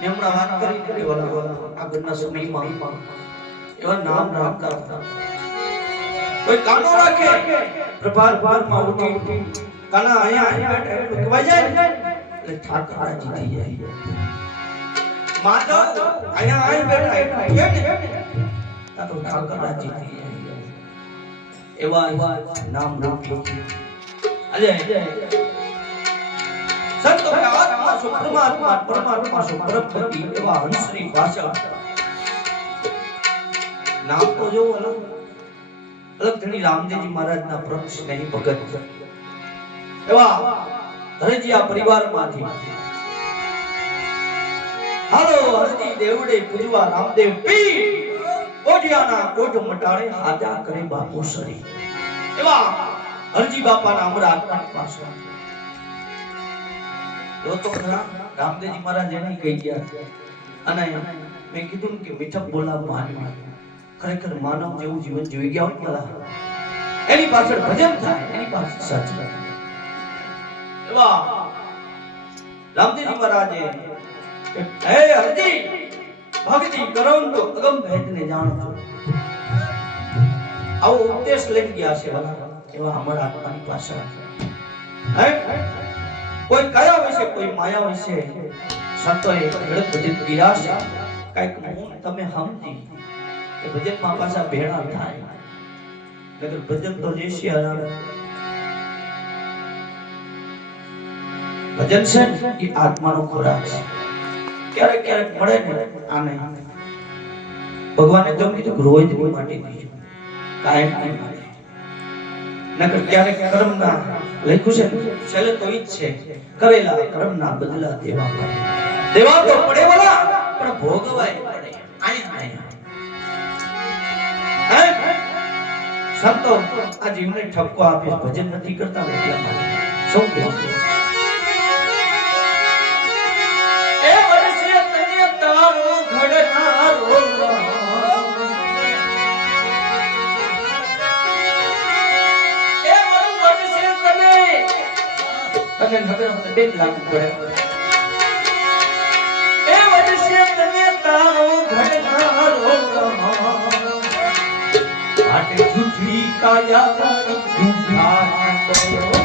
ને હમણાં વાત કરી આગળના સમયમાં એવા નામ રાખતા કોઈ કાનો રાખે પ્રભાત ભારમાં ઉઠી કાના અહીંયા કહેવાય જાય એટલે ઠાકર રાજી થઈ જાય માધવ અહીંયા આવી બેઠા કેમ ને તો ઠાકર રાજી થઈ જાય એવા નામ રાખી અજય સંતો કે આત્મા સો પરમાત્મા પરમાત્મા સો પરમપતિ એવા હંસની ભાષા નામ તો જો અલગ ધણી રામદેવજી મહારાજના પરમ સ્નેહી ભગત એવા ધનજીયા પરિવારમાંથી હાલો હરજી દેવડે પૂજવા રામદેવ પી ઓઢિયાના કોઠ મટાડે હાજા કરે બાપુ સરી એવા હરજી બાપાના અમરા પાસે તો ખરા રામદેવજી મહારાજ એને કહી ગયા અને મેં કીધું કે મીઠક બોલા માનવી ખરેખર માનવ જેવું જીવન જીવી ગયા હોય એની પાછળ ભજન થાય એની પાછળ સચ એવા રામદેવજી મહારાજે હે હરજી ભક્તિ કરો તો અગમ ભેદને જાણો આવો ઉપદેશ લઈ ગયા છે એવા અમારા આત્માની પાછળ હે કોઈ કયા વિશે કોઈ માયા વિશે સંતોએ ગળત ભજન કર્યા છે કઈક તમે સમજી કે ભજનમાં પાછા ભેળા થાય નકર ભજન તો જે છે ભજન છે એ આત્માનો ખોરાક છે ક્યારેક ક્યારેક મળે ને આને ભગવાને તો કીધું રોજ માટે દીજો કાયમ નહીં મળે નકર ક્યારેક કર્મના લખ્યું છે છેલ્લે તો ઈ જ છે કરેલા કર્મના બદલા દેવા પડે દેવા તો પડે વાલા પણ ભોગવાય પડે આયા સંતો આ જીવને ઠપકો આપે ભજન નથી કરતા એટલા માટે શું કહેવું એ વર્ષે તને તારો ઘડનારો એ વર્ષે તને નગર બેન લાગુ પડે એ વર્ષે તને તારો ઘડનારો આટે જૂઠી કાયા જૂઠા